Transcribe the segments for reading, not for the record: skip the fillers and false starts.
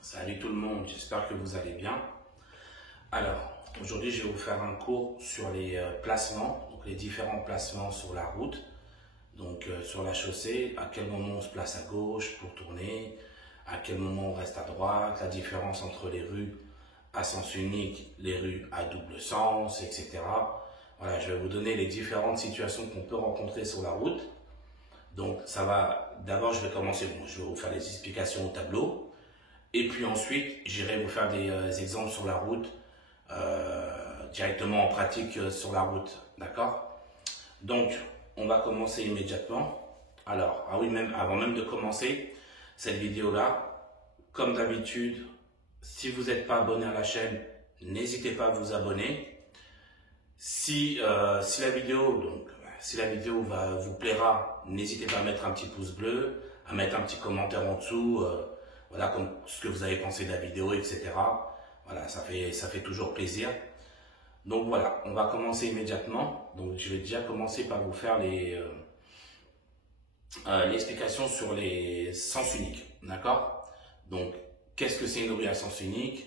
Salut tout le monde, j'espère que vous allez bien. Alors, aujourd'hui je vais vous faire un cours sur les placements, donc les différents placements sur la route, donc sur la chaussée, à quel moment on se place à gauche pour tourner, à quel moment on reste à droite, la différence entre les rues à sens unique, les rues à double sens, etc. Voilà, je vais vous donner les différentes situations qu'on peut rencontrer sur la route. Donc ça va, d'abord je vais commencer, je vais vous faire des explications au tableau. Et puis ensuite, j'irai vous faire des exemples sur la route, directement en pratique sur la route, d'accord? Donc, on va commencer immédiatement. Alors, ah oui, avant même de commencer cette vidéo-là, comme d'habitude, si vous n'êtes pas abonné à la chaîne, n'hésitez pas à vous abonner. Si la vidéo vous plaira, n'hésitez pas à mettre un petit pouce bleu, à mettre un petit commentaire en dessous. Voilà, comme ce que vous avez pensé de la vidéo, etc. Voilà, ça fait toujours plaisir. Donc voilà, on va commencer immédiatement. Donc je vais déjà commencer par vous faire l'explication sur les sens uniques. D'accord? Donc, qu'est-ce que c'est une rue à sens unique?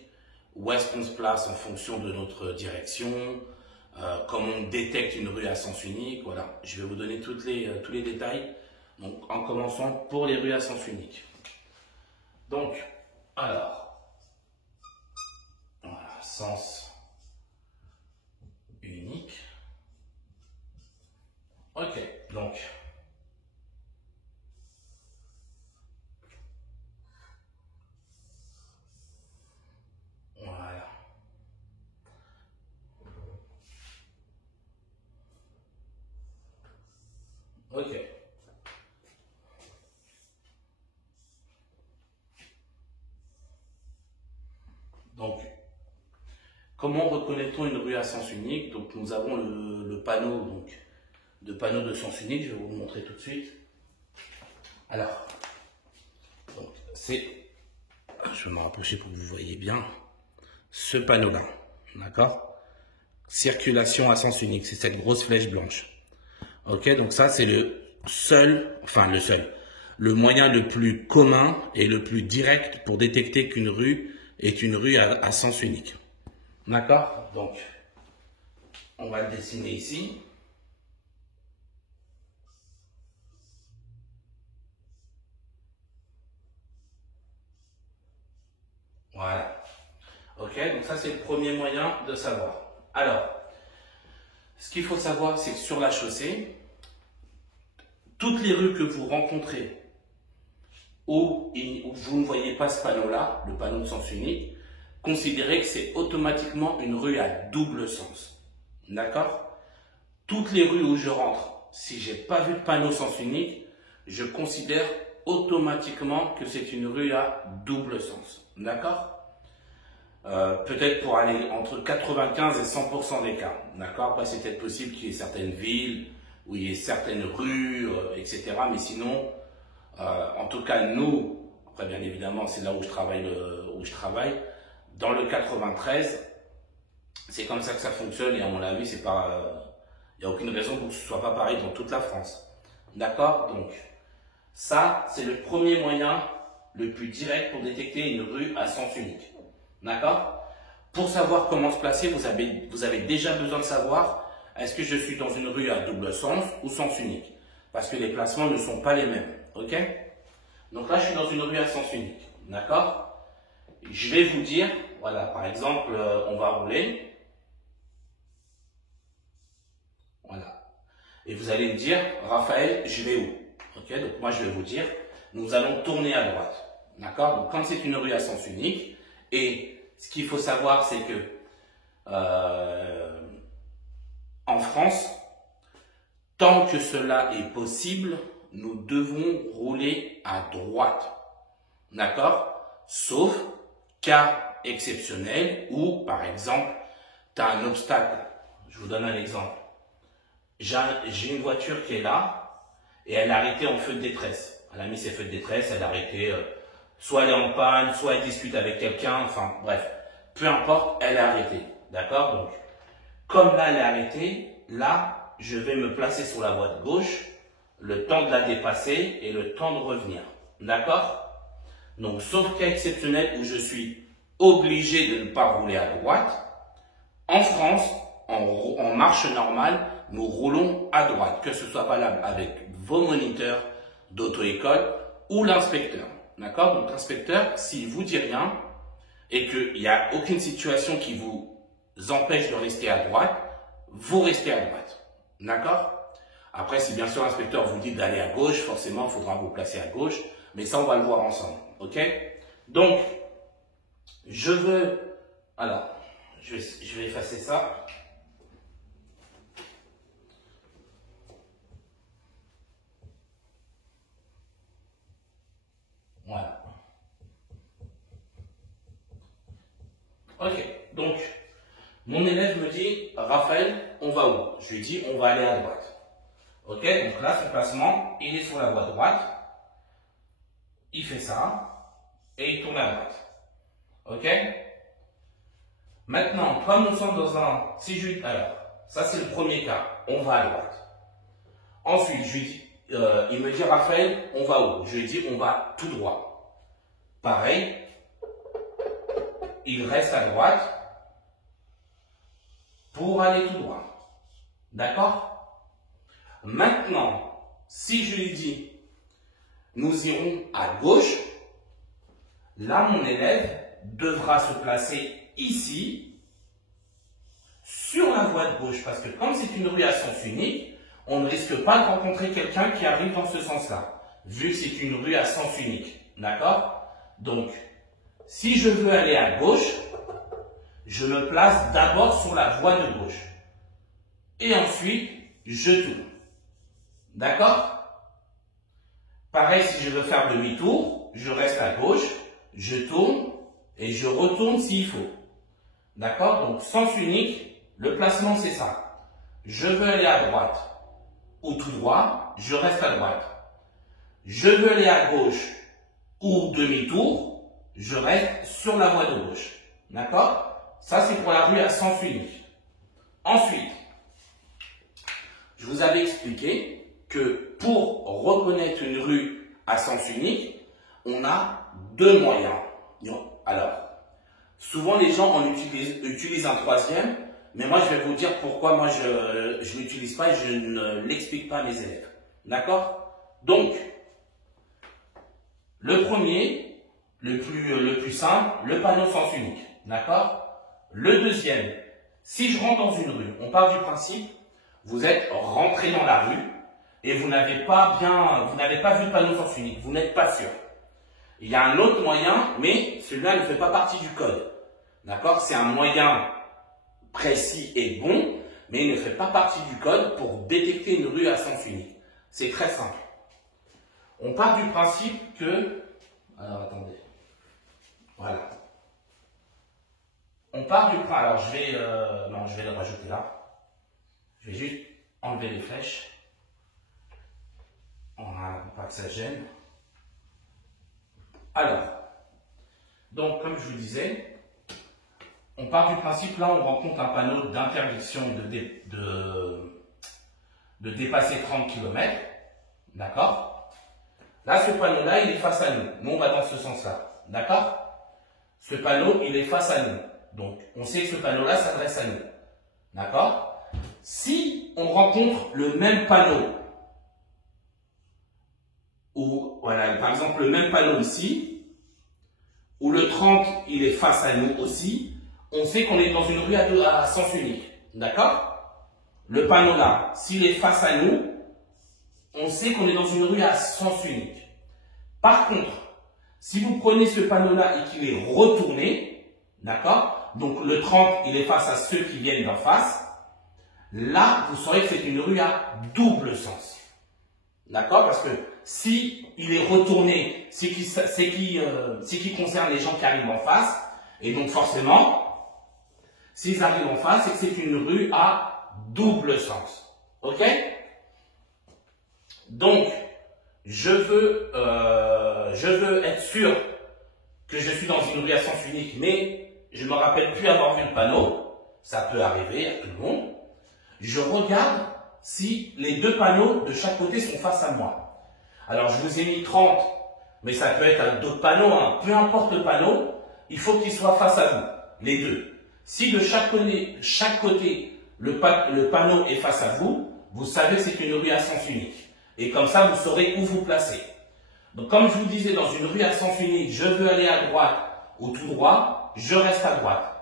Où est-ce qu'on se place en fonction de notre direction? Comment on détecte une rue à sens unique? Voilà, je vais vous donner tous les détails. Donc, en commençant pour les rues à sens unique. Donc, alors, voilà, sens unique. Ok, donc, voilà. Ok. Donc, comment reconnaît-on une rue à sens unique? Donc, nous avons le panneau de sens unique. Je vais vous le montrer tout de suite. Alors, je vais me rapprocher pour que vous voyez bien ce panneau-là, d'accord? Circulation à sens unique, c'est cette grosse flèche blanche. Ok, donc ça c'est le moyen le plus commun et le plus direct pour détecter qu'une rue est une rue à sens unique. D'accord? Donc, on va le dessiner ici. Voilà. Ok, donc ça c'est le premier moyen de savoir. Alors, ce qu'il faut savoir, c'est que sur la chaussée, toutes les rues que vous rencontrez où vous ne voyez pas ce panneau-là, le panneau de sens unique, considérez que c'est automatiquement une rue à double sens. D'accord? Toutes les rues où je rentre, si je n'ai pas vu de panneau sens unique, je considère automatiquement que c'est une rue à double sens. D'accord? Peut-être pour aller entre 95 et 100% des cas. D'accord? Après, c'est peut-être possible qu'il y ait certaines villes, où il y ait certaines rues, etc. Mais sinon, en tout cas, nous, après bien évidemment, c'est là où je travaille, dans le 93, c'est comme ça que ça fonctionne et à mon avis, c'est pas, il n'y a aucune raison pour que ce soit pas pareil dans toute la France. D'accord? Donc, ça, c'est le premier moyen le plus direct pour détecter une rue à sens unique. D'accord? Pour savoir comment se placer, vous avez déjà besoin de savoir est-ce que je suis dans une rue à double sens ou sens unique? Parce que les placements ne sont pas les mêmes. Ok? Donc là, je suis dans une rue à sens unique. D'accord? Je vais vous dire, voilà, par exemple, on va rouler. Voilà. Et vous allez me dire, Raphaël, je vais où? Ok? Donc moi, je vais vous dire, nous allons tourner à droite. D'accord? Donc quand c'est une rue à sens unique, et ce qu'il faut savoir, c'est que en France, tant que cela est possible, nous devons rouler à droite. D'accord? Sauf cas exceptionnel où, par exemple, tu as un obstacle. Je vous donne un exemple. J'ai une voiture qui est là et elle est arrêtée en feu de détresse. Elle a mis ses feux de détresse, elle est arrêtée, soit elle est en panne, soit elle discute avec quelqu'un, enfin bref. Peu importe, elle est arrêtée. D'accord? Donc, comme là elle est arrêtée, là, je vais me placer sur la voie de gauche, le temps de la dépasser et le temps de revenir. D'accord? Donc, sauf cas exceptionnel où je suis obligé de ne pas rouler à droite, en France, en marche normale, nous roulons à droite, que ce soit valable avec vos moniteurs d'auto-école ou l'inspecteur. D'accord? Donc, l'inspecteur, s'il vous dit rien et qu'il n'y a aucune situation qui vous empêche de rester à droite, vous restez à droite. D'accord? Après, si bien sûr l'inspecteur vous dit d'aller à gauche, forcément, il faudra vous placer à gauche. Mais ça, on va le voir ensemble. OK? Donc, je veux... Alors, je vais effacer ça. Voilà. OK. Donc, mon élève me dit, Raphaël, on va où? Je lui dis, on va aller à droite. Ok, donc là, son placement, il est sur la voie droite. Il fait ça. Et il tourne à droite. Ok? Maintenant, comme nous sommes dans un... Alors, ça c'est le premier cas. On va à droite. Ensuite, je lui dis, il me dit, Raphaël, on va où? Je lui dis, on va tout droit. Pareil. Il reste à droite pour aller tout droit. D'accord? Maintenant, si je lui dis, nous irons à gauche, là, mon élève devra se placer ici, sur la voie de gauche, parce que comme c'est une rue à sens unique, on ne risque pas de rencontrer quelqu'un qui arrive dans ce sens-là, vu que c'est une rue à sens unique. D'accord? Donc, si je veux aller à gauche, je me place d'abord sur la voie de gauche. Et ensuite, je tourne. D'accord? Pareil, si je veux faire demi-tour, je reste à gauche, je tourne et je retourne s'il faut. D'accord? Donc, sens unique, le placement c'est ça. Je veux aller à droite ou tout droit, je reste à droite. Je veux aller à gauche ou demi-tour, je reste sur la voie de gauche. D'accord? Ça, c'est pour la rue à sens unique. Ensuite, je vous avais expliqué que pour reconnaître une rue à sens unique, on a deux moyens. Alors, souvent les gens en utilisent un troisième, mais moi je vais vous dire pourquoi moi je ne l'utilise pas et je ne l'explique pas à mes élèves. D'accord? Donc, le premier, le plus simple, le panneau sens unique. D'accord? Le deuxième, si je rentre dans une rue, on part du principe, vous êtes rentré dans la rue et vous n'avez pas vu le panneau sens unique, vous n'êtes pas sûr. Il y a un autre moyen, mais celui-là ne fait pas partie du code. D'accord? C'est un moyen précis et bon, mais il ne fait pas partie du code pour détecter une rue à sens unique. C'est très simple. On part du principe que... Alors, attendez. Voilà. On part du principe... Alors, je vais le rajouter là. Je vais juste enlever les flèches. On n'a pas que ça gêne. Alors, donc, comme je vous disais, on part du principe, là, on rencontre un panneau d'interdiction de dépasser 30 km. D'accord? Là, ce panneau-là, il est face à nous. Nous, on va dans ce sens-là. D'accord? Ce panneau, il est face à nous. Donc, on sait que ce panneau-là s'adresse à nous. D'accord? Si on rencontre le même panneau, ou voilà, par exemple, le même panneau ici, où le 30, il est face à nous aussi, on sait qu'on est dans une rue à sens unique. D'accord? Le panneau là, s'il est face à nous, on sait qu'on est dans une rue à sens unique. Par contre, si vous prenez ce panneau-là et qu'il est retourné, d'accord? Donc le 30, il est face à ceux qui viennent d'en face. Là, vous saurez que c'est une rue à double sens. D'accord? Parce que si il est retourné, c'est qui concerne les gens qui arrivent en face. Et donc forcément, s'ils arrivent en face, c'est que c'est une rue à double sens. Ok? Donc, je veux être sûr que je suis dans une rue à sens unique, mais je ne me rappelle plus avoir vu le panneau. Ça peut arriver à tout le monde. Je regarde si les deux panneaux de chaque côté sont face à moi. Alors, je vous ai mis 30 Mais ça peut être avec d'autres panneaux, hein. Peu importe le panneau, il faut qu'il soit face à vous, les deux. Si de chaque côté le panneau est face à vous, vous savez que c'est une rue à sens unique. Et comme ça, vous saurez où vous placer. Donc comme je vous disais, dans une rue à sens unique, je veux aller à droite ou tout droit, je reste à droite.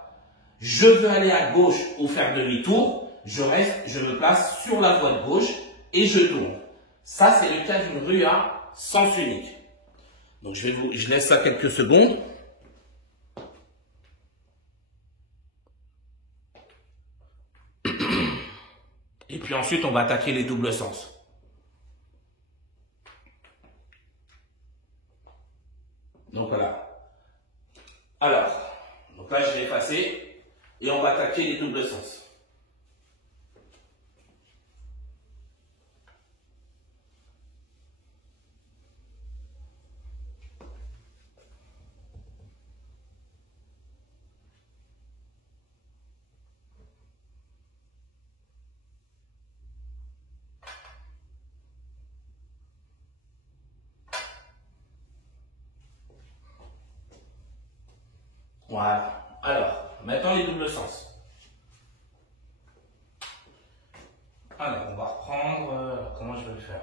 Je veux aller à gauche ou faire demi-tour, je me place sur la voie de gauche et je tourne. Ça, c'est le cas d'une rue à sens unique. Donc je laisse ça quelques secondes. Et puis ensuite, on va attaquer les doubles sens. Donc voilà. Alors, donc là, je l'ai effacé et on va attaquer les doubles sens. Voilà. Alors, maintenant les doubles sens. Alors, on va reprendre. Comment je vais le faire?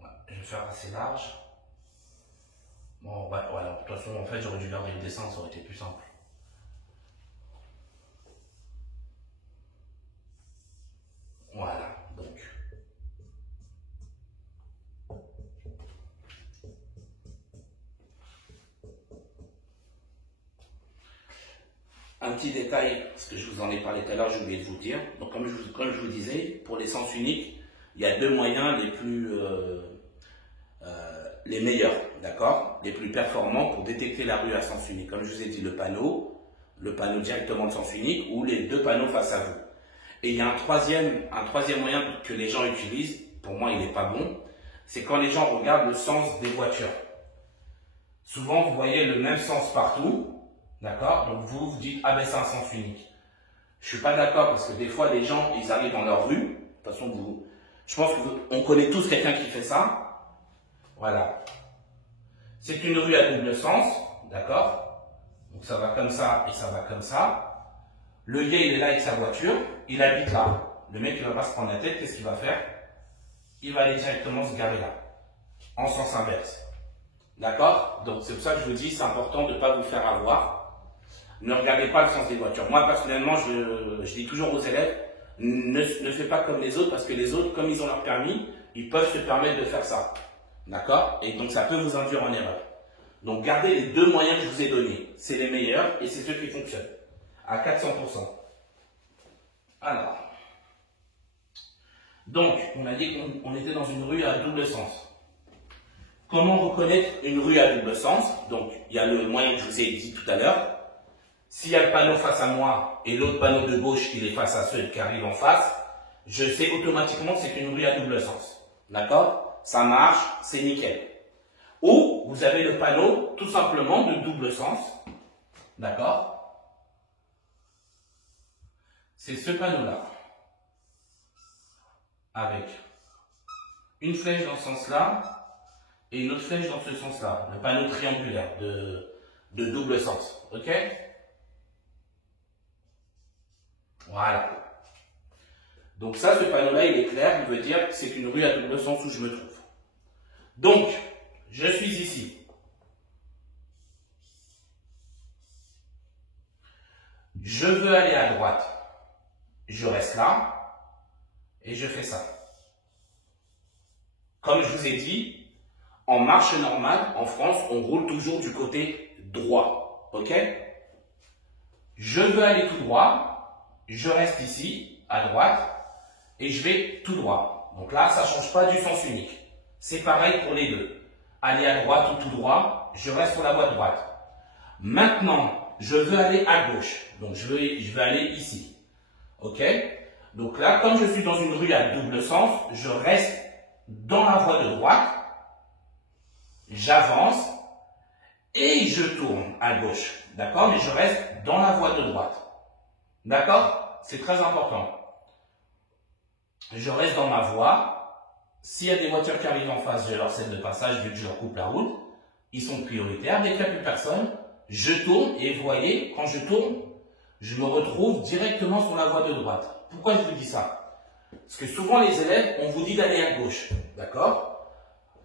Ouais, je vais le faire assez large. Bon, ouais, voilà. De toute façon, en fait, j'aurais dû garder le dessin, ça aurait été plus simple. Voilà, donc. Un petit détail, parce que je vous en ai parlé tout à l'heure, j'ai oublié de vous dire. Donc, comme je vous disais, pour les sens uniques, il y a deux moyens les meilleurs, d'accord, les plus performants pour détecter la rue à sens unique. Comme je vous ai dit, le panneau directement de sens unique ou les deux panneaux face à vous. Et il y a un troisième moyen que les gens utilisent, pour moi il n'est pas bon, c'est quand les gens regardent le sens des voitures. Souvent vous voyez le même sens partout, d'accord, donc vous vous dites, ah ben c'est un sens unique. Je suis pas d'accord parce que des fois les gens, ils arrivent dans leur rue, de toute façon je pense qu'on connaît tous quelqu'un qui fait ça. Voilà. C'est une rue à double sens, d'accord? Donc ça va comme ça et ça va comme ça. Le gars, il est là avec sa voiture, il habite là. Le mec, il va pas se prendre la tête, qu'est-ce qu'il va faire? Il va aller directement se garer là, en sens inverse. D'accord? Donc c'est pour ça que je vous dis, c'est important de ne pas vous faire avoir. Ne regardez pas le sens des voitures. Moi, personnellement, je dis toujours aux élèves, ne fais pas comme les autres, parce que les autres, comme ils ont leur permis, ils peuvent se permettre de faire ça. D'accord? Et donc ça peut vous induire en erreur. Donc gardez les deux moyens que je vous ai donnés. C'est les meilleurs et c'est ceux qui fonctionnent. À 400%. Alors. Donc, on a dit qu'on était dans une rue à double sens. Comment reconnaître une rue à double sens? Donc, il y a le moyen que je vous ai dit tout à l'heure. S'il y a le panneau face à moi et l'autre panneau de gauche, il est face à ceux qui arrivent en face, je sais automatiquement que c'est une rue à double sens. D'accord? Ça marche, c'est nickel. Ou vous avez le panneau tout simplement de double sens. D'accord? C'est ce panneau-là. Avec une flèche dans ce sens-là et une autre flèche dans ce sens-là. Le panneau triangulaire de double sens. Ok? Voilà. Donc ça, ce panneau-là, il est clair. Il veut dire que c'est une rue à double sens où je me trouve. Donc, je suis ici. Je veux aller à droite. Je reste là. Et je fais ça. Comme je vous ai dit, en marche normale, en France, on roule toujours du côté droit. Ok? Je veux aller tout droit. Je reste ici, à droite. Et je vais tout droit. Donc là, ça ne change pas du sens unique. C'est pareil pour les deux. Aller à droite ou tout droit, je reste sur la voie de droite. Maintenant, je veux aller à gauche. Donc je vais aller ici. Ok? Donc là, comme je suis dans une rue à double sens, je reste dans la voie de droite. J'avance et je tourne à gauche. D'accord? Mais je reste dans la voie de droite. D'accord? C'est très important. Je reste dans ma voie. S'il y a des voitures qui arrivent en face, je leur cède le passage vu que je leur coupe la route. ils sont prioritaires. Dès qu'il n'y a plus personne, je tourne et vous voyez, quand je tourne, je me retrouve directement sur la voie de droite. Pourquoi je vous dis ça? Parce que souvent les élèves, on vous dit d'aller à gauche, d'accord?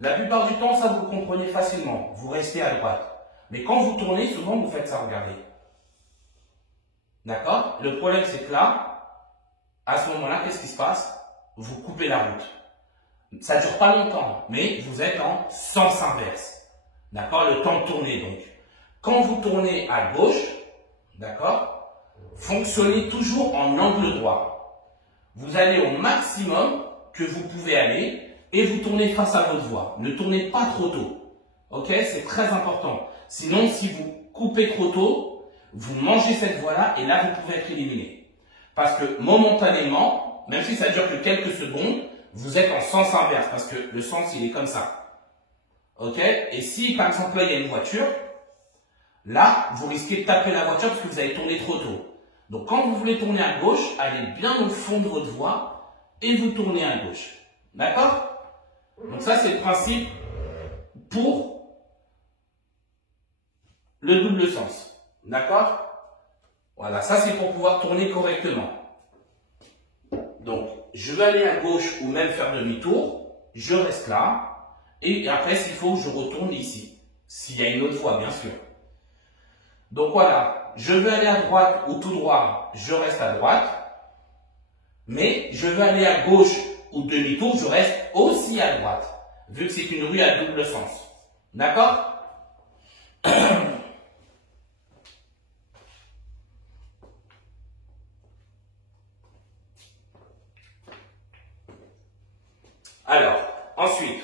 La plupart du temps, ça vous comprenez facilement, vous restez à droite. Mais quand vous tournez, souvent vous faites ça, regardez. D'accord? Le problème c'est que là, à ce moment-là, qu'est-ce qui se passe? Vous coupez la route. Ça ne dure pas longtemps, mais vous êtes en sens inverse. D'accord? Le temps de tourner donc. Quand vous tournez à gauche, d'accord, fonctionnez toujours en angle droit. Vous allez au maximum que vous pouvez aller et vous tournez face à votre voie. Ne tournez pas trop tôt. Ok? C'est très important. Sinon, si vous coupez trop tôt, vous mangez cette voie-là et là, vous pouvez être éliminé. Parce que momentanément, même si ça dure que quelques secondes, vous êtes en sens inverse parce que le sens, il est comme ça. Ok? Et si, par exemple, là, il y a une voiture, là, vous risquez de taper la voiture parce que vous avez tourné trop tôt. Donc, quand vous voulez tourner à gauche, allez bien au fond de votre voie et vous tournez à gauche. D'accord? Donc, ça, c'est le principe pour le double sens. D'accord? Voilà, ça, c'est pour pouvoir tourner correctement. Donc, je vais aller à gauche ou même faire demi-tour. Je reste là. Et après, s'il faut, je retourne ici. S'il y a une autre voie, bien sûr. Donc voilà, je veux aller à droite ou tout droit, je reste à droite. Mais je veux aller à gauche ou demi-tour, je reste aussi à droite. Vu que c'est une rue à double sens. D'accord? Alors, ensuite.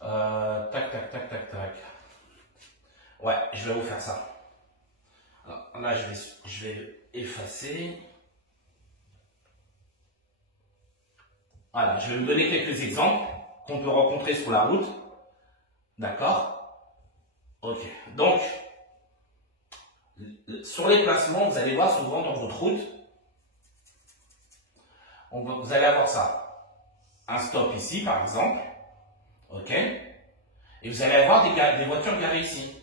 Tac. Ouais, je vais vous faire ça. Alors, là, je vais effacer. Voilà, je vais vous donner quelques exemples qu'on peut rencontrer sur la route. D'accord? Ok. Donc, sur les placements, vous allez voir souvent dans votre route, vous allez avoir ça. Un stop ici, par exemple. Ok? Et vous allez avoir des voitures garées ici.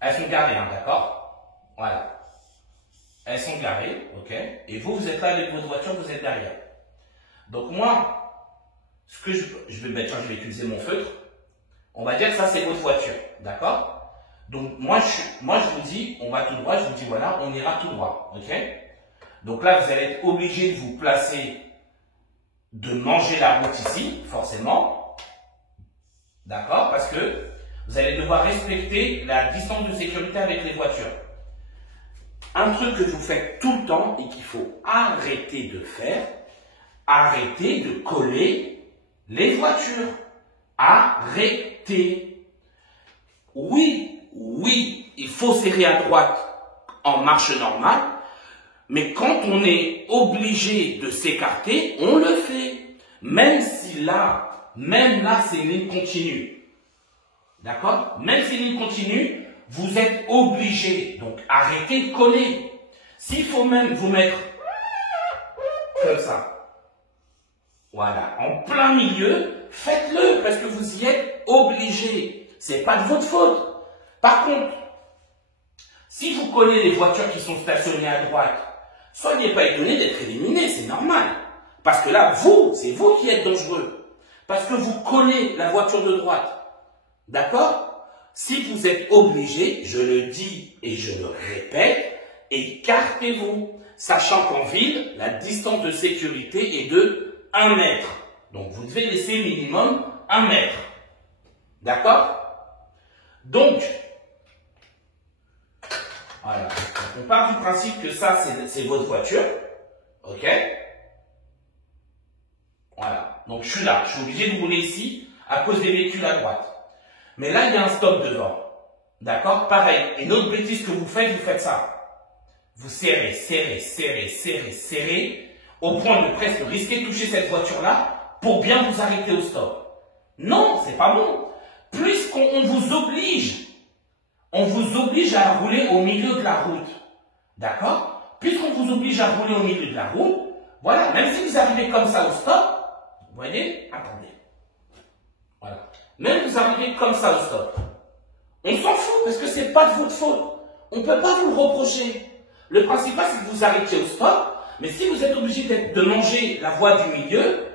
Elles sont garées, hein, d'accord? Voilà. Elles sont garées, ok? Et vous, vous êtes là avec votre voiture, vous êtes derrière. Donc moi, ce que je vais utiliser mon feutre. On va dire que ça, c'est votre voiture, d'accord? Donc moi, je vous dis, on va tout droit, je vous dis, voilà, on ira tout droit, ok? Donc là, vous allez être obligé de vous placer, de manger la route ici, forcément. D'accord? Parce que vous allez devoir respecter la distance de sécurité avec les voitures. Un truc que vous faites tout le temps et qu'il faut arrêter de faire, arrêtez de coller les voitures. Arrêtez. Oui, il faut serrer à droite en marche normale, mais quand on est obligé de s'écarter, on le fait. Même là, c'est une ligne continue. D'accord? Même si c'est une ligne continue, vous êtes obligé. Donc, arrêtez de coller. S'il faut même vous mettre comme ça, voilà, en plein milieu, faites-le parce que vous y êtes obligé. C'est pas de votre faute. Par contre, si vous collez les voitures qui sont stationnées à droite, soyez pas étonnés d'être éliminés, c'est normal. Parce que là, c'est vous qui êtes dangereux. Parce que vous collez la voiture de droite. D'accord? Si vous êtes obligé, je le dis et je le répète, écartez-vous. Sachant qu'en ville, la distance de sécurité est de 1 mètre. Donc, vous devez laisser minimum 1 mètre. D'accord? Donc, voilà. On part du principe que ça, c'est votre voiture. Ok? Voilà. Donc, je suis là. Je suis obligé de rouler ici à cause des véhicules à droite. Mais là, il y a un stop devant. D'accord? Pareil. Une autre bêtise que vous faites ça. Vous serrez, au point de presque risquer de toucher cette voiture-là pour bien vous arrêter au stop. Non, c'est pas bon. Puisqu'on vous oblige, à rouler au milieu de la route. D'accord? Puisqu'on vous oblige à rouler au milieu de la route, voilà, même si vous arrivez comme ça au stop, vous voyez, attendez. Même vous arrivez comme ça au stop. On s'en fout parce que c'est pas de votre faute. On ne peut pas vous le reprocher. Le principal, c'est que vous arrêtiez au stop. Mais si vous êtes obligé de manger la voie du milieu,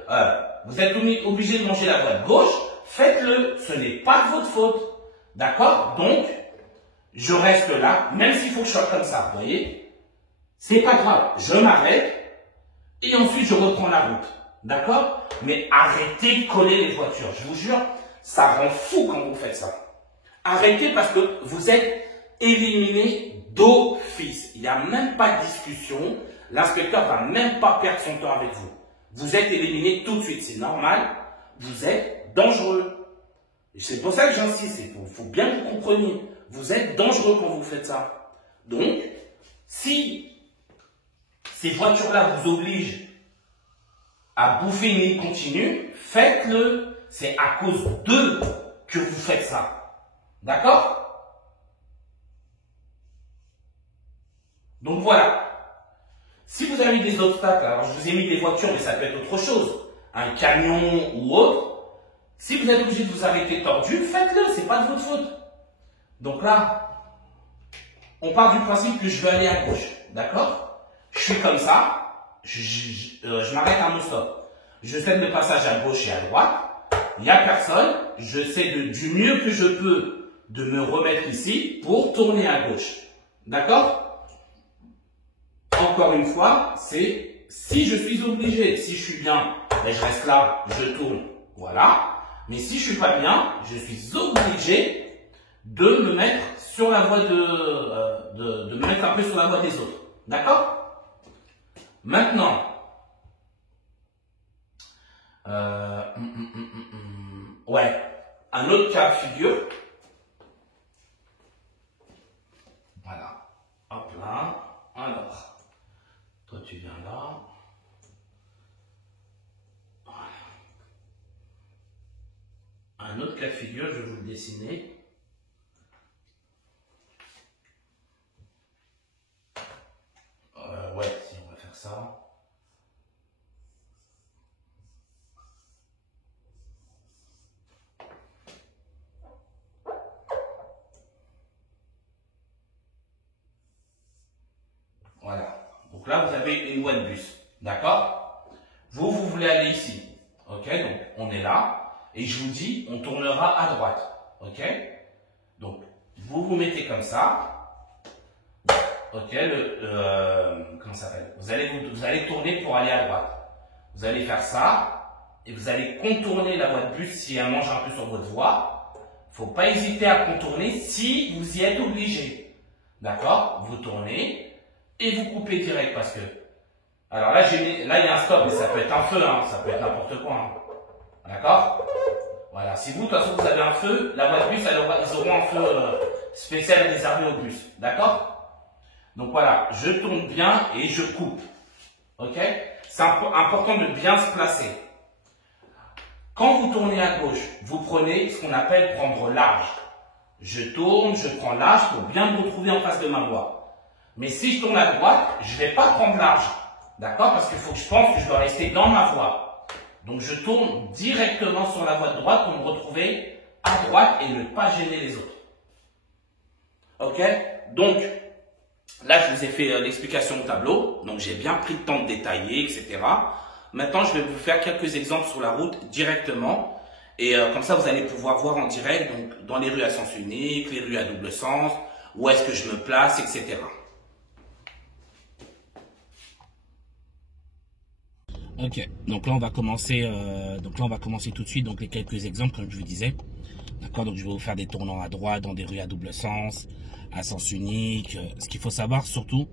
vous êtes obligé de manger la voie de gauche, faites-le. Ce n'est pas de votre faute. D'accord? Donc, je reste là, même s'il faut que je sois comme ça. Vous voyez? C'est pas grave. Je m'arrête et ensuite je reprends la route. D'accord? Mais arrêtez de coller les voitures. Je vous jure, ça rend fou quand vous faites ça. Arrêtez parce que vous êtes éliminé d'office. Il n'y a même pas de discussion. L'inspecteur ne va même pas perdre son temps avec vous. Vous êtes éliminé tout de suite. C'est normal. Vous êtes dangereux. Et c'est pour ça que j'insiste. Il faut bien que vous compreniez. Vous êtes dangereux quand vous faites ça. Donc, si ces voitures-là vous obligent à bouffer une ligne continue, faites-le. C'est à cause d'eux que vous faites ça. D'accord? Donc voilà. Si vous avez des obstacles, alors je vous ai mis des voitures, mais ça peut être autre chose, un camion ou autre. Si vous êtes obligé de vous arrêter tordu, faites-le, c'est pas de votre faute. Donc là, on part du principe que je veux aller à gauche, d'accord? Je suis comme ça, je m'arrête à mon stop. Je cède le passage à gauche et à droite. Il n'y a personne, je sais du mieux que je peux de me remettre ici pour tourner à gauche. D'accord? Encore une fois, c'est si je suis obligé, si je suis bien, ben je reste là, je tourne. Voilà. Mais si je suis pas bien, je suis obligé de me mettre sur la voie de me mettre un peu sur la voie des autres. D'accord? Maintenant, ouais, un autre cas de figure. Voilà. Hop là. Alors, toi tu viens là. Voilà. Un autre cas de figure, je vais vous le dessiner. Ouais, si on va faire ça. Voilà. Donc là, vous avez une voie de bus. D'accord? Vous voulez aller ici. Ok? Donc, on est là. Et je vous dis, on tournera à droite. Ok? Donc, vous vous mettez comme ça. Ok? Comment ça s'appelle? Vous allez tourner pour aller à droite. Vous allez faire ça. Et vous allez contourner la voie de bus si elle mange un peu sur votre voie. Faut pas hésiter à contourner si vous y êtes obligé. D'accord? Vous tournez. Et vous coupez direct parce que... Alors là, il y a un stop, mais ça peut être un feu, hein, ça peut être n'importe quoi. Hein. D'accord? Voilà, si vous, de toute façon, vous avez un feu, la voie de bus, ils auront un feu spécial réservé au bus. D'accord? Donc voilà, je tourne bien et je coupe. Ok? C'est important de bien se placer. Quand vous tournez à gauche, vous prenez ce qu'on appelle prendre large. Je tourne, je prends large pour bien me retrouver en face de ma voie. Mais si je tourne à droite, je ne vais pas prendre large. D'accord? Parce qu'il faut que je pense que je dois rester dans ma voie. Donc je tourne directement sur la voie de droite pour me retrouver à droite et ne pas gêner les autres. Ok? Donc, là je vous ai fait l'explication au tableau. Donc j'ai bien pris le temps de détailler, etc. Maintenant je vais vous faire quelques exemples sur la route directement. Et comme ça vous allez pouvoir voir en direct, donc dans les rues à sens unique, les rues à double sens, où est-ce que je me place, etc. Ok, donc là on va commencer tout de suite donc les quelques exemples comme je vous disais. D'accord, donc je vais vous faire des tournants à droite dans des rues à double sens, à sens unique. Ce qu'il faut savoir surtout,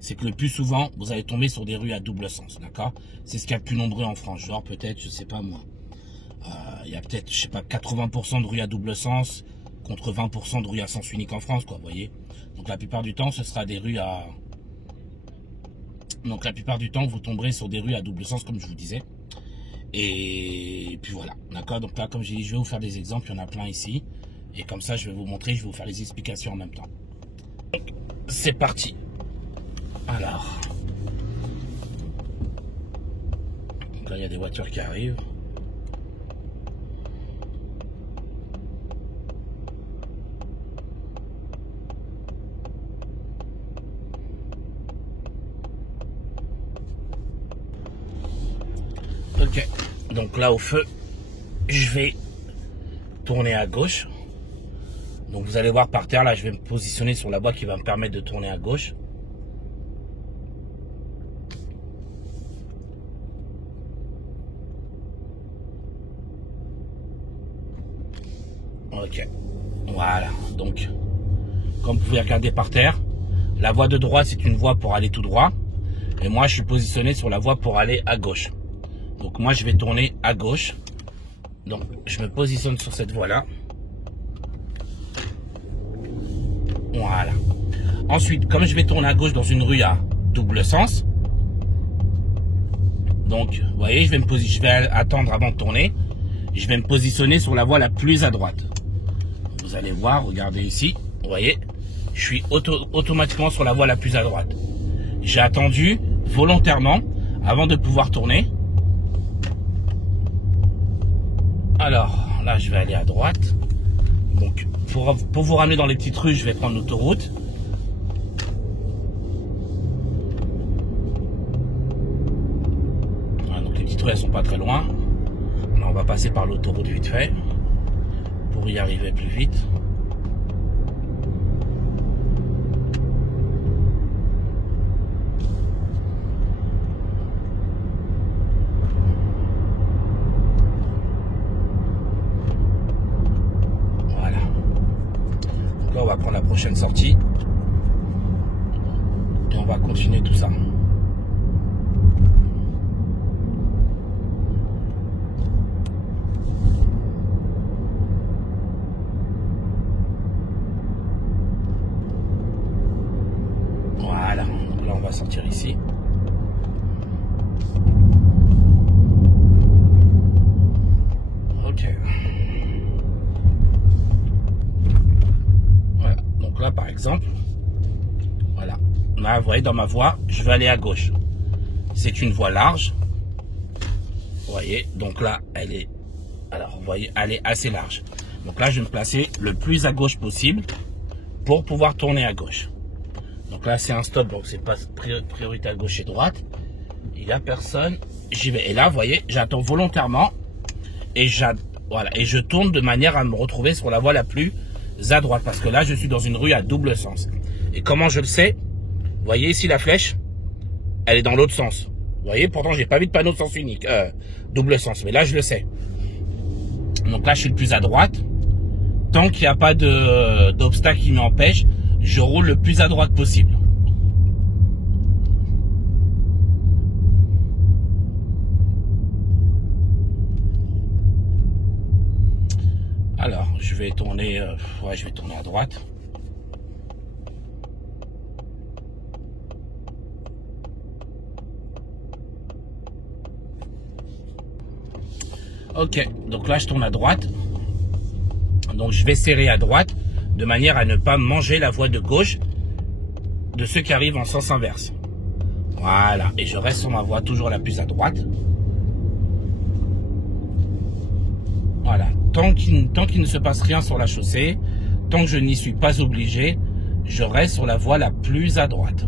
c'est que le plus souvent vous allez tomber sur des rues à double sens, d'accord? C'est ce qu'il y a le plus nombreux en France, genre peut-être, je sais pas moi, il y a peut-être, je sais pas, 80% de rues à double sens contre 20% de rues à sens unique en France, quoi, vous voyez? Donc la plupart du temps, ce sera des rues à... Donc la plupart du temps, vous tomberez sur des rues à double sens, comme je vous disais. Et puis voilà, d'accord. Donc là, comme j'ai dit, je vais vous faire des exemples, il y en a plein ici. Et comme ça, je vais vous montrer, je vais vous faire les explications en même temps. C'est parti. Alors. Donc là, il y a des voitures qui arrivent. Donc là, au feu, je vais tourner à gauche. Donc vous allez voir par terre, là, je vais me positionner sur la voie qui va me permettre de tourner à gauche. Ok, voilà. Donc, comme vous pouvez regarder par terre, la voie de droite, c'est une voie pour aller tout droit. Et moi, je suis positionné sur la voie pour aller à gauche. Donc moi, je vais tourner à gauche. Donc, je me positionne sur cette voie-là. Voilà. Ensuite, comme je vais tourner à gauche dans une rue à double sens, donc, vous voyez, je vais attendre avant de tourner. Je vais me positionner sur la voie la plus à droite. Vous allez voir, regardez ici, vous voyez, je suis automatiquement sur la voie la plus à droite. J'ai attendu volontairement avant de pouvoir tourner. Alors, là, je vais aller à droite. Donc, pour vous ramener dans les petites rues, je vais prendre l'autoroute. Voilà, donc, les petites rues, elles sont pas très loin. Alors, on va passer par l'autoroute vite fait pour y arriver plus vite. Voilà. Donc là, on va prendre la prochaine sortie et on va continuer tout ça. Voilà, donc là on va sortir ici. Ok. Voilà, donc là par exemple, voilà. Là vous voyez dans ma voie, je vais aller à gauche. C'est une voie large. Vous voyez, donc là elle est, alors vous voyez, elle est assez large. Donc là je vais me placer le plus à gauche possible pour pouvoir tourner à gauche. Donc là c'est un stop, donc c'est pas priorité à gauche et droite. Il n'y a personne, j'y vais. Et là vous voyez, j'attends volontairement et voilà, et je tourne de manière à me retrouver sur la voie la plus à droite. Parce que là je suis dans une rue à double sens. Et comment je le sais? Vous voyez ici la flèche, elle est dans l'autre sens. Vous voyez, pourtant j'ai pas vu de panneau de sens unique, double sens, mais là je le sais. Donc là je suis le plus à droite. Tant qu'il n'y a pas d'obstacle qui m'empêche, je roule le plus à droite possible. Alors, je vais tourner, je vais tourner à droite. Ok, donc là je tourne à droite. Donc je vais serrer à droite de manière à ne pas manger la voie de gauche de ceux qui arrivent en sens inverse. Voilà, et je reste sur ma voie toujours la plus à droite. Voilà, tant qu'il ne se passe rien sur la chaussée, tant que je n'y suis pas obligé, je reste sur la voie la plus à droite.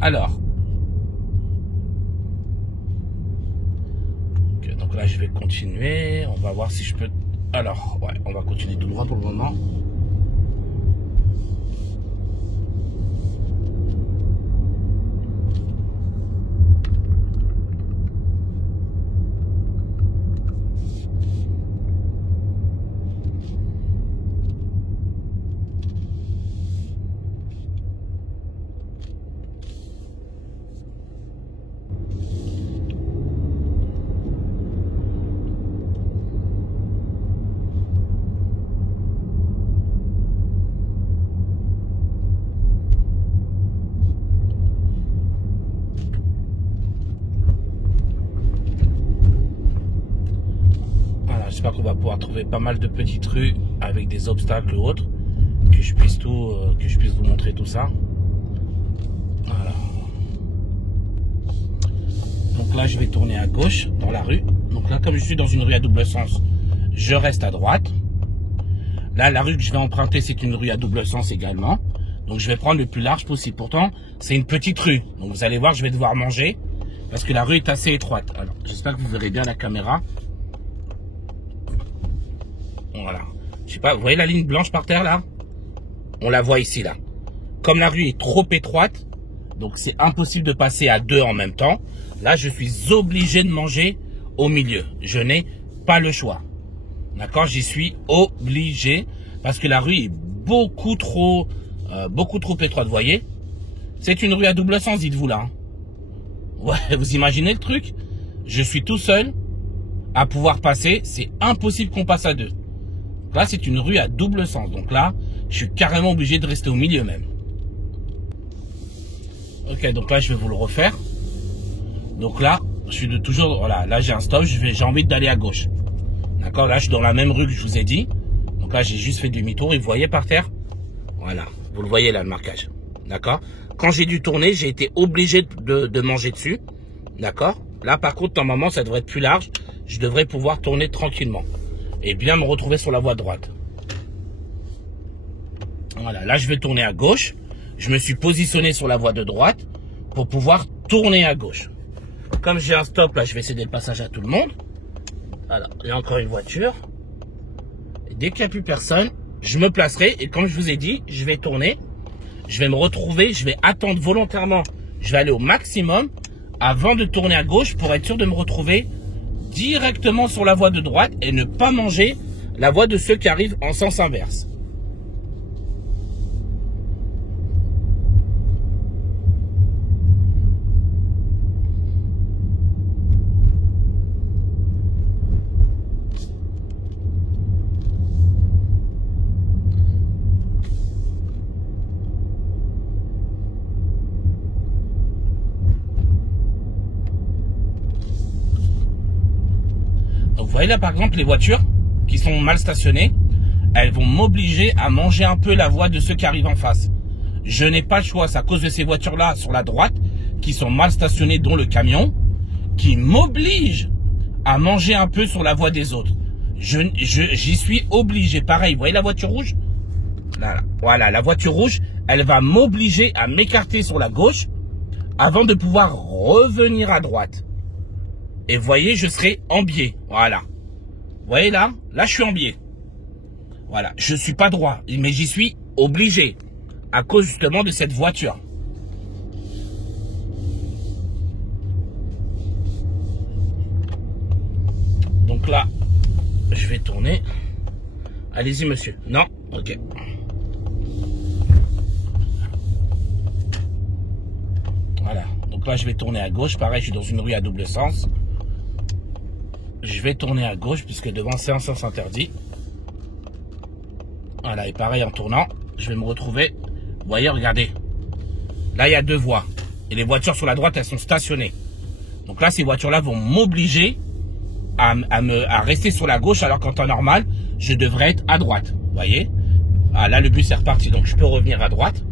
Alors, donc là je vais continuer, on va voir si je peux... Alors, ouais, on va continuer tout droit pour le moment. J'espère qu'on va pouvoir trouver pas mal de petites rues avec des obstacles ou autres, que je puisse vous montrer tout ça. Voilà. Donc là je vais tourner à gauche dans la rue. Donc là comme je suis dans une rue à double sens, je reste à droite. Là la rue que je vais emprunter c'est une rue à double sens également. Donc je vais prendre le plus large possible. Pourtant, c'est une petite rue. Donc vous allez voir, je vais devoir manger. Parce que la rue est assez étroite. Alors, j'espère que vous verrez bien la caméra. Voilà. Je sais pas, vous voyez la ligne blanche par terre là? On la voit ici là. Comme la rue est trop étroite, donc c'est impossible de passer à deux en même temps. Là, je suis obligé de manger au milieu. Je n'ai pas le choix. D'accord? J'y suis obligé parce que la rue est beaucoup trop étroite. Vous voyez? C'est une rue à double sens, dites-vous là. Ouais, vous imaginez le truc? Je suis tout seul à pouvoir passer. C'est impossible qu'on passe à deux. Là, c'est une rue à double sens. Donc là, je suis carrément obligé de rester au milieu même. Ok, donc là, je vais vous le refaire. Donc là, je suis toujours... Voilà, là, j'ai un stop. J'ai envie d'aller à gauche. D'accord? Là, je suis dans la même rue que je vous ai dit. Donc là, j'ai juste fait demi-tour. Et vous voyez par terre? Voilà. Vous le voyez là, le marquage. D'accord? Quand j'ai dû tourner, j'ai été obligé de manger dessus. D'accord? Là, par contre, normalement, ça devrait être plus large. Je devrais pouvoir tourner tranquillement. Et bien me retrouver sur la voie droite. Voilà, là je vais tourner à gauche. Je me suis positionné sur la voie de droite pour pouvoir tourner à gauche. Comme j'ai un stop, là je vais céder le passage à tout le monde. Alors, il y a encore une voiture. Et dès qu'il n'y a plus personne, je me placerai. Et comme je vous ai dit, je vais tourner. Je vais me retrouver, je vais attendre volontairement. Je vais aller au maximum avant de tourner à gauche pour être sûr de me retrouver directement sur la voie de droite et ne pas manger la voie de ceux qui arrivent en sens inverse. Donc vous voyez là par exemple les voitures qui sont mal stationnées, elles vont m'obliger à manger un peu la voie de ceux qui arrivent en face. Je n'ai pas le choix, c'est à cause de ces voitures-là sur la droite qui sont mal stationnées, dont le camion, qui m'oblige à manger un peu sur la voie des autres. J'y suis obligé. Pareil, vous voyez la voiture rouge? Là, voilà, la voiture rouge, elle va m'obliger à m'écarter sur la gauche avant de pouvoir revenir à droite. Et vous voyez, je serai en biais. Voilà. Vous voyez là? Là, je suis en biais. Voilà. Je suis pas droit, mais j'y suis obligé. À cause justement de cette voiture. Donc là, je vais tourner. Allez-y, monsieur. Non? Ok. Voilà. Donc là, je vais tourner à gauche. Pareil, je suis dans une rue à double sens. Je vais tourner à gauche puisque devant c'est un sens interdit. Voilà, et pareil en tournant, je vais me retrouver. Vous voyez, regardez. Là, il y a deux voies. Et les voitures sur la droite, elles sont stationnées. Donc là, ces voitures-là vont m'obliger à rester sur la gauche alors qu'en temps normal, je devrais être à droite. Vous voyez? Ah, là, le bus est reparti, donc je peux revenir à droite.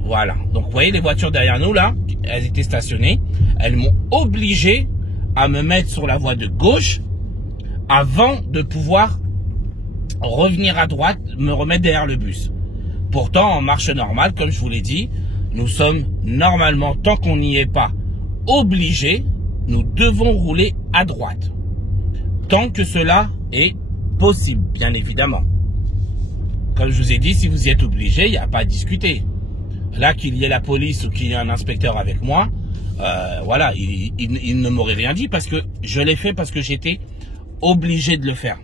Voilà. Donc, vous voyez les voitures derrière nous, là, elles étaient stationnées. Elles m'ont obligé à me mettre sur la voie de gauche avant de pouvoir revenir à droite, me remettre derrière le bus. Pourtant, en marche normale, comme je vous l'ai dit, nous sommes normalement, tant qu'on n'y est pas obligé, nous devons rouler à droite. Tant que cela est possible, bien évidemment. Comme je vous ai dit, si vous y êtes obligé, il n'y a pas à discuter. Là, qu'il y ait la police ou qu'il y ait un inspecteur avec moi, voilà, il ne m'aurait rien dit parce que je l'ai fait parce que j'étais obligé de le faire.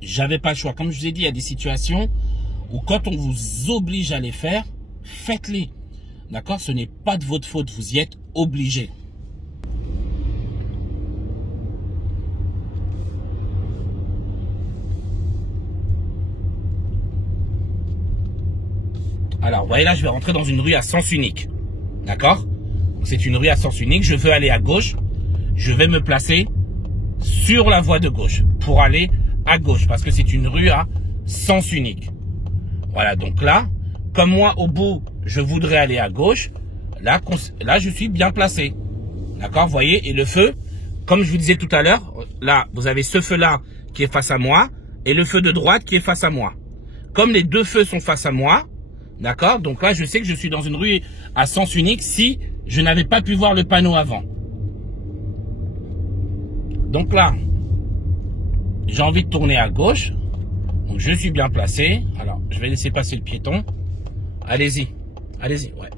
J'avais pas le choix. Comme je vous ai dit, il y a des situations où quand on vous oblige à les faire, faites-les. D'accord? Ce n'est pas de votre faute, vous y êtes obligé. Alors, vous voyez là, je vais rentrer dans une rue à sens unique. D'accord? C'est une rue à sens unique. Je veux aller à gauche. Je vais me placer sur la voie de gauche pour aller à gauche parce que c'est une rue à sens unique. Voilà, donc là, comme moi, au bout, je voudrais aller à gauche. Là, je suis bien placé. D'accord? Vous voyez? Et le feu, comme je vous disais tout à l'heure, là, vous avez ce feu-là qui est face à moi et le feu de droite qui est face à moi. comme les deux feux sont face à moi, d'accord, donc là, je sais que je suis dans une rue à sens unique si je n'avais pas pu voir le panneau avant. Donc là, j'ai envie de tourner à gauche. Donc je suis bien placé. Alors, je vais laisser passer le piéton. Allez-y. Allez-y, ouais.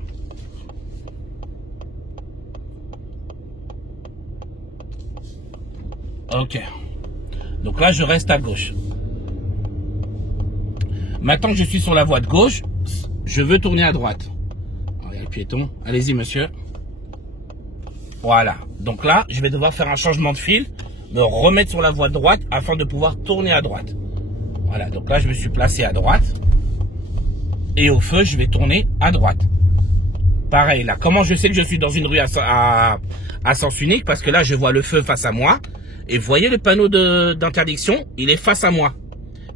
Ok. Donc là, je reste à gauche. Maintenant que je suis sur la voie de gauche, je veux tourner à droite. Alors, il y a le piéton. Allez-y, monsieur. Voilà. Donc là, je vais devoir faire un changement de fil, me remettre sur la voie de droite afin de pouvoir tourner à droite. Voilà. Donc là, je me suis placé à droite. Et au feu, je vais tourner à droite. Pareil, là. Comment je sais que je suis dans une rue à sens unique? Parce que là, je vois le feu face à moi. Et vous voyez le panneau d'interdiction? Il est face à moi.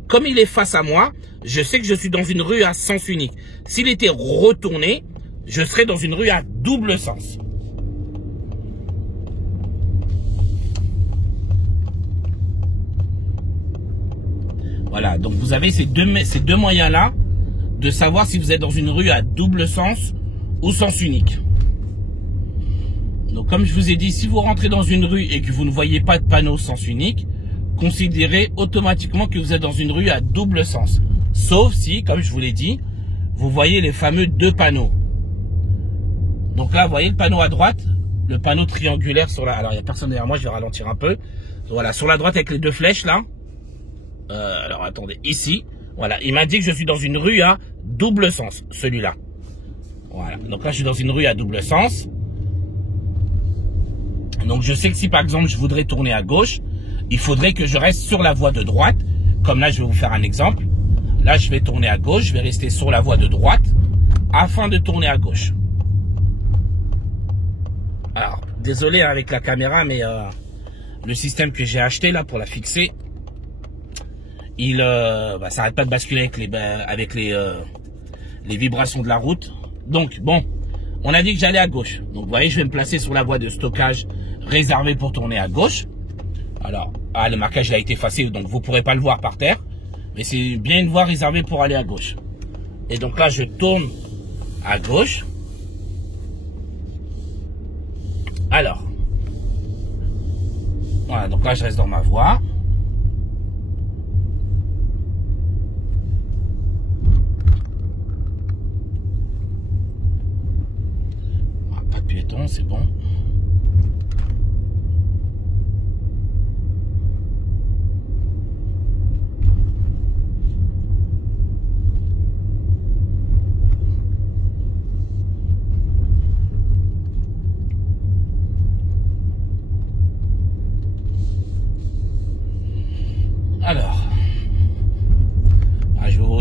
Comme il est face à moi, je sais que je suis dans une rue à sens unique. S'il était retourné, je serais dans une rue à double sens. Voilà, donc vous avez ces deux moyens-là de savoir si vous êtes dans une rue à double sens ou sens unique. Donc comme je vous ai dit, si vous rentrez dans une rue et que vous ne voyez pas de panneau sens unique, considérez automatiquement que vous êtes dans une rue à double sens. Sauf si, comme je vous l'ai dit, vous voyez les fameux deux panneaux. Donc là, vous voyez le panneau à droite, le panneau triangulaire sur la... Alors, il n'y a personne derrière moi, je vais ralentir un peu. Voilà, sur la droite avec les deux flèches, là. Alors, attendez, ici. Voilà, il m'a dit que je suis dans une rue à double sens, celui-là. Voilà, donc là, je suis dans une rue à double sens. Donc, je sais que si, par exemple, je voudrais tourner à gauche, il faudrait que je reste sur la voie de droite. Comme là, je vais vous faire un exemple. Là, je vais tourner à gauche, je vais rester sur la voie de droite afin de tourner à gauche. Alors, désolé avec la caméra, mais le système que j'ai acheté là pour la fixer, il ça arrête pas de basculer avec les vibrations de la route. Donc, bon, on a dit que j'allais à gauche. Donc, vous voyez, je vais me placer sur la voie de stockage réservée pour tourner à gauche. Alors, le marquage a été effacé, donc vous ne pourrez pas le voir par terre. Mais c'est bien une voie réservée pour aller à gauche. Et donc là, je tourne à gauche. Alors, voilà, donc là, je reste dans ma voie. Pas de piéton, c'est bon. Alors,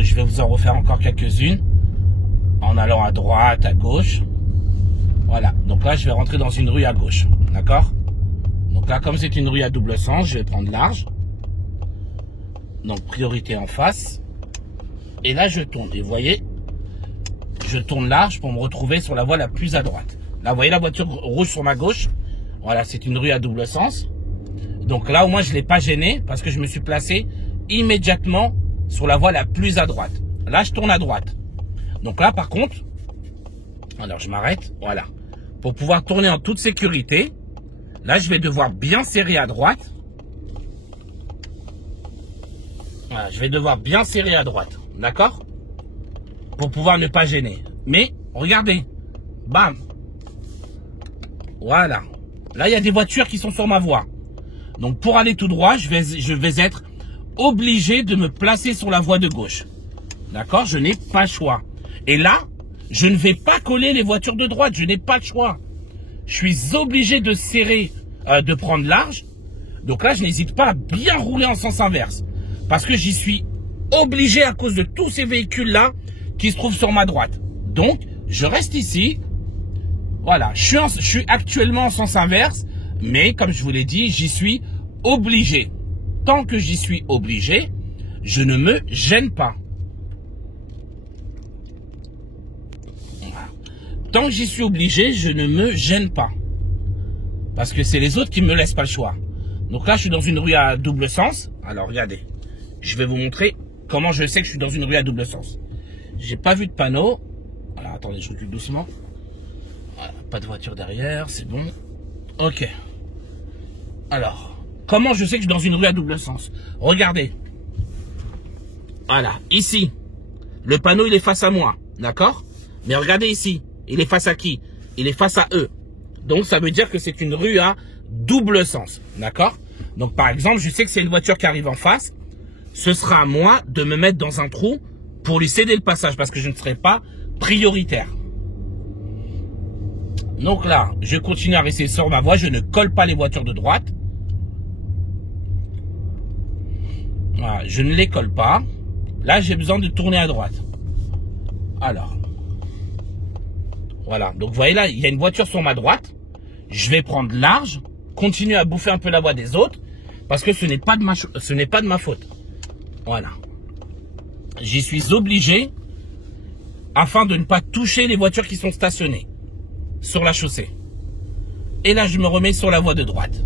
je vais vous en refaire encore quelques-unes en allant à droite, à gauche. Voilà, donc là je vais rentrer dans une rue à gauche, d'accord? Donc là, comme c'est une rue à double sens, je vais prendre large. Donc priorité en face. Et là je tourne, et vous voyez, je tourne large pour me retrouver sur la voie la plus à droite. Là vous voyez la voiture rouge sur ma gauche. Voilà, c'est une rue à double sens. Donc là, au moins, je ne l'ai pas gêné parce que je me suis placé immédiatement sur la voie la plus à droite. Là, je tourne à droite. Donc là, par contre, alors je m'arrête, voilà. Pour pouvoir tourner en toute sécurité, là, je vais devoir bien serrer à droite. Voilà, je vais devoir bien serrer à droite, d'accord? Pour pouvoir ne pas gêner. Mais, regardez, bam. Voilà. Là, il y a des voitures qui sont sur ma voie. Donc, pour aller tout droit, je vais être obligé de me placer sur la voie de gauche. D'accord? Je n'ai pas le choix. Et là, je ne vais pas coller les voitures de droite. Je n'ai pas le choix. Je suis obligé de serrer, de prendre large. Donc là, je n'hésite pas à bien rouler en sens inverse. Parce que j'y suis obligé à cause de tous ces véhicules-là qui se trouvent sur ma droite. Donc, je reste ici. Voilà. Je suis actuellement en sens inverse. Mais, comme je vous l'ai dit, j'y suis obligé. Tant que j'y suis obligé, je ne me gêne pas. Voilà. Tant que j'y suis obligé, je ne me gêne pas. Parce que c'est les autres qui ne me laissent pas le choix. Donc là, je suis dans une rue à double sens. Alors, regardez. Je vais vous montrer comment je sais que je suis dans une rue à double sens? J'ai pas vu de panneau. Alors, attendez, je recule doucement. Voilà, pas de voiture derrière, c'est bon. Ok. Alors, comment je sais que je suis dans une rue à double sens? Regardez. Voilà, ici. Le panneau, il est face à moi. D'accord? Mais regardez ici. Il est face à qui? Il est face à eux. Donc, ça veut dire que c'est une rue à double sens. D'accord? Donc, par exemple, je sais que c'est une voiture qui arrive en face. Ce sera à moi de me mettre dans un trou pour lui céder le passage parce que je ne serai pas prioritaire. Donc là, je continue à rester sur ma voie. Je ne colle pas les voitures de droite. Voilà, je ne les colle pas. Là, j'ai besoin de tourner à droite. Alors. Voilà. Donc, vous voyez là, il y a une voiture sur ma droite. Je vais prendre large, continuer à bouffer un peu la voie des autres parce que ce n'est pas de ma faute. Voilà. J'y suis obligé afin de ne pas toucher les voitures qui sont stationnées sur la chaussée. Et là, je me remets sur la voie de droite.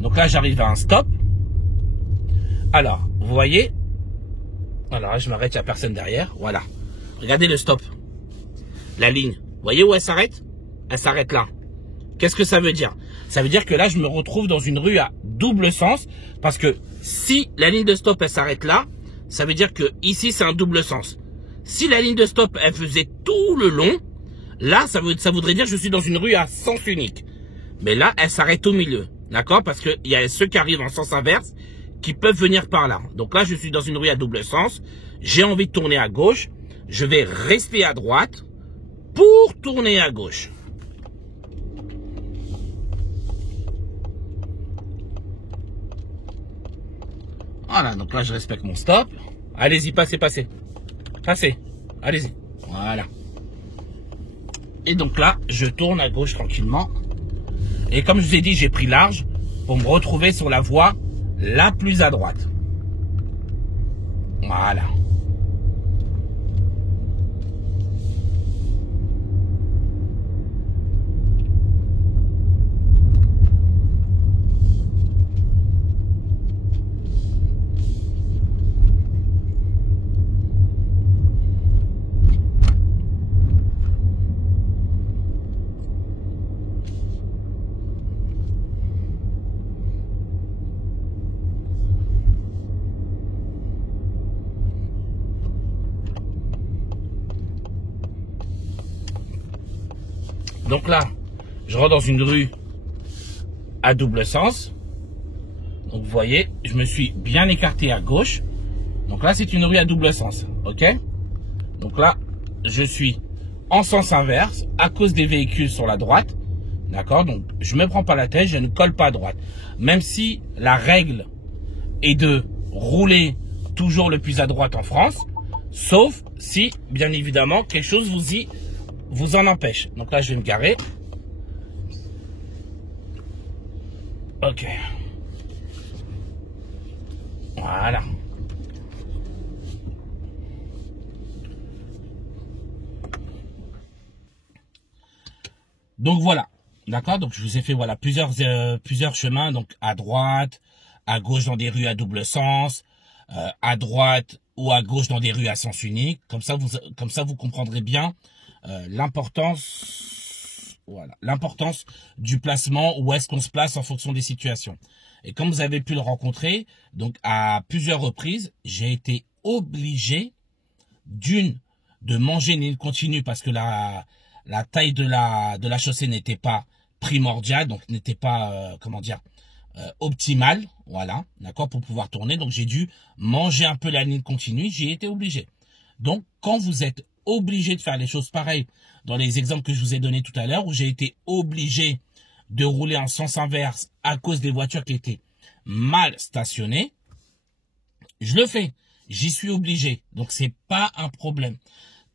Donc là, j'arrive à un stop. Alors, vous voyez. Alors là, je m'arrête, il n'y a personne derrière. Voilà. Regardez le stop. La ligne. Vous voyez où elle s'arrête? Elle s'arrête là. Qu'est-ce que ça veut dire? Ça veut dire que là, je me retrouve dans une rue à double sens. Parce que si la ligne de stop, elle s'arrête là, ça veut dire que ici, c'est un double sens. Si la ligne de stop, elle faisait tout le long, là, ça voudrait dire que je suis dans une rue à sens unique. Mais là, elle s'arrête au milieu. D'accord? Parce qu'il y a ceux qui arrivent en sens inverse qui peuvent venir par là. Donc là, je suis dans une rue à double sens. J'ai envie de tourner à gauche. Je vais rester à droite pour tourner à gauche. Voilà, donc là, je respecte mon stop. Allez-y, passez, passez. Passez. Allez-y. Voilà. Et donc là, je tourne à gauche tranquillement. Et comme je vous ai dit, j'ai pris large pour me retrouver sur la voie la plus à droite. Voilà. Donc là, je rentre dans une rue à double sens. Donc vous voyez, je me suis bien écarté à gauche. Donc là, c'est une rue à double sens. Ok? Donc là, je suis en sens inverse à cause des véhicules sur la droite. D'accord? Donc je ne me prends pas la tête, je ne colle pas à droite. Même si la règle est de rouler toujours le plus à droite en France. Sauf si, bien évidemment, quelque chose vous en empêche. Donc là, je vais me garer. Ok. Voilà. Donc voilà. D'accord? Donc je vous ai fait voilà plusieurs chemins. Donc à droite, à gauche dans des rues à double sens, à droite ou à gauche dans des rues à sens unique. Comme ça, vous comprendrez bien l'importance du placement, où est-ce qu'on se place en fonction des situations. Et comme vous avez pu le rencontrer, donc à plusieurs reprises, j'ai été obligé de manger une ligne continue parce que la taille de la chaussée n'était pas primordiale, donc n'était pas optimale, voilà, d'accord, pour pouvoir tourner. Donc j'ai dû manger un peu la ligne continue, j'ai été obligé. Donc quand vous êtes obligé de faire les choses pareilles dans les exemples que je vous ai donnés tout à l'heure, où j'ai été obligé de rouler en sens inverse à cause des voitures qui étaient mal stationnées, je le fais, j'y suis obligé, donc c'est pas un problème.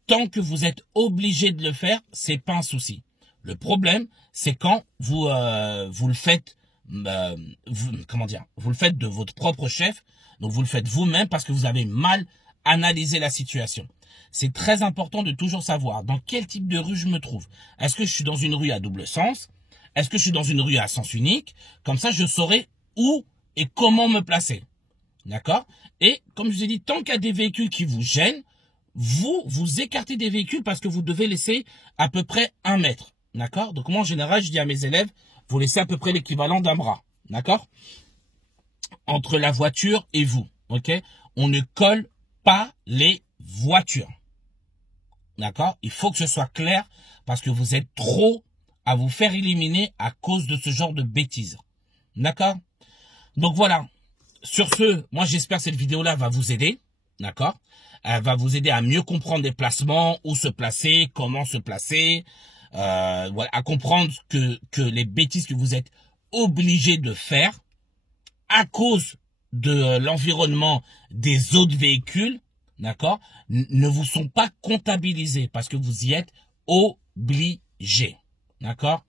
Tant que vous êtes obligé de le faire, c'est pas un souci. Le problème, c'est quand vous le faites, vous le faites de votre propre chef, donc vous le faites vous-même parce que vous avez mal analysé la situation. C'est très important de toujours savoir dans quel type de rue je me trouve. Est-ce que je suis dans une rue à double sens? Est-ce que je suis dans une rue à sens unique? Comme ça, je saurai où et comment me placer. D'accord? Et comme je vous ai dit, tant qu'il y a des véhicules qui vous gênent, vous écartez des véhicules parce que vous devez laisser à peu près 1 mètre. D'accord? Donc moi, en général, je dis à mes élèves, vous laissez à peu près l'équivalent d'un bras. D'accord? Entre la voiture et vous. Ok? On ne colle pas les voitures. D'accord? Il faut que ce soit clair parce que vous êtes trop à vous faire éliminer à cause de ce genre de bêtises. D'accord? Donc voilà. Sur ce, moi j'espère que cette vidéo-là va vous aider. D'accord? Elle va vous aider à mieux comprendre les placements, où se placer, comment se placer. Voilà, à comprendre que les bêtises que vous êtes obligés de faire à cause de l'environnement des autres véhicules, d'accord, ne vous sont pas comptabilisés parce que vous y êtes obligés. D'accord?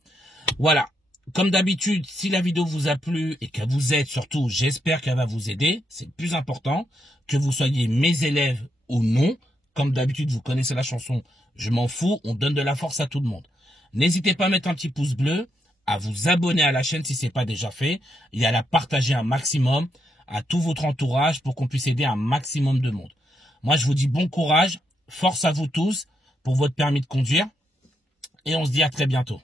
Voilà. Comme d'habitude, si la vidéo vous a plu et qu'elle vous aide, surtout, j'espère qu'elle va vous aider. C'est le plus important, que vous soyez mes élèves ou non. Comme d'habitude, vous connaissez la chanson, je m'en fous, on donne de la force à tout le monde. N'hésitez pas à mettre un petit pouce bleu, à vous abonner à la chaîne si ce n'est pas déjà fait, et à la partager un maximum à tout votre entourage pour qu'on puisse aider un maximum de monde. Moi, je vous dis bon courage, force à vous tous pour votre permis de conduire, et on se dit à très bientôt.